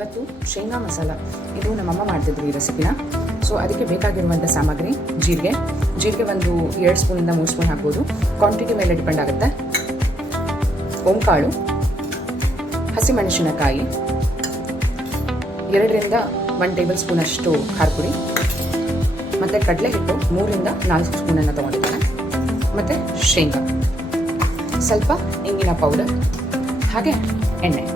ಇವತ್ತು ಶೇಂಗಾ ಮಸಾಲ, ಇದು ನಮ್ಮಮ್ಮ ಮಾಡ್ತಿದ್ರು ಈ ರೆಸಿಪಿನ. ಸೊ ಅದಕ್ಕೆ ಬೇಕಾಗಿರುವಂಥ ಸಾಮಗ್ರಿ ಜೀರಿಗೆ ಒಂದು 2 ಸ್ಪೂನಿಂದ 3 ಸ್ಪೂನ್ ಹಾಕ್ಬೋದು. ಕ್ವಾಂಟಿಟಿ ಮೇಲೆ ಡಿಪೆಂಡ್ ಆಗುತ್ತೆ. ಓಂಕಾಳು, ಹಸಿಮೆಣಸಿನಕಾಯಿ, 2 ರಿಂದ 1 ಟೇಬಲ್ ಸ್ಪೂನ್ ಅಷ್ಟು ಖಾರ ಪುಡಿ, ಮತ್ತು ಕಡಲೆ ಹಿಟ್ಟು 3 ರಿಂದ 4 ಸ್ಪೂನನ್ನು ತೊಗೊಂಡಿದ್ದೇನೆ, ಮತ್ತು ಶೇಂಗಾ, ಸ್ವಲ್ಪ ಇಂಗಿನ ಪೌಡರ್, ಹಾಗೆ ಎಣ್ಣೆ,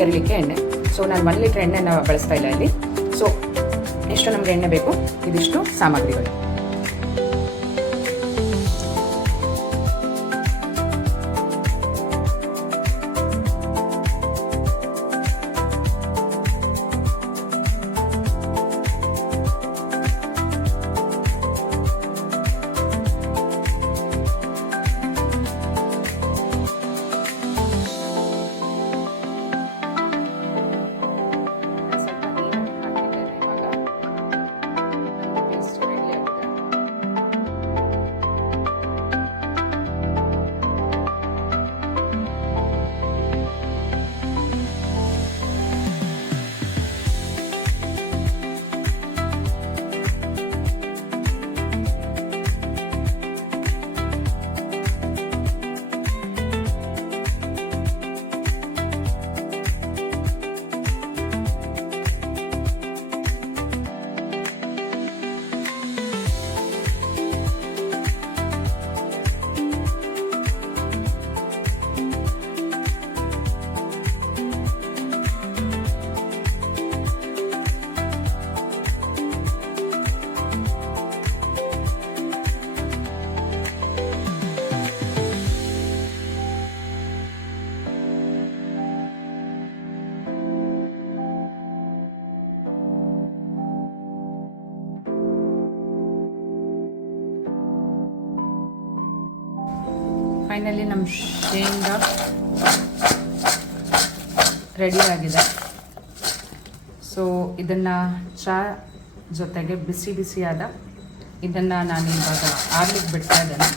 ಕರಿಲಿಕ್ಕೆ ಎಣ್ಣೆ. ಸೊ ನಾನು 1 ಲೀಟ್ರ್ ಎಣ್ಣೆನ ಬಳಸ್ತಾ ಇಲ್ಲ ಇಲ್ಲಿ. ಸೊ ಎಷ್ಟು ನಮಗೆ ಎಣ್ಣೆ ಬೇಕು, ಇದಿಷ್ಟು ಸಾಮಗ್ರಿಗಳು. ಫೈನಲಿ ನಮ್ಮ ಶೇಂಗಾ ರೆಡಿ ಆಗಿದೆ. ಸೊ ಇದನ್ನು ಚಹಾ ಜೊತೆಗೆ ಬಿಸಿಯಾದ ಇದನ್ನು ನಾನು ಇವಾಗ ಆರ್ಲಿಕ್ಕೆ ಬಿಡ್ತಾ ಇದ್ದೇನೆ.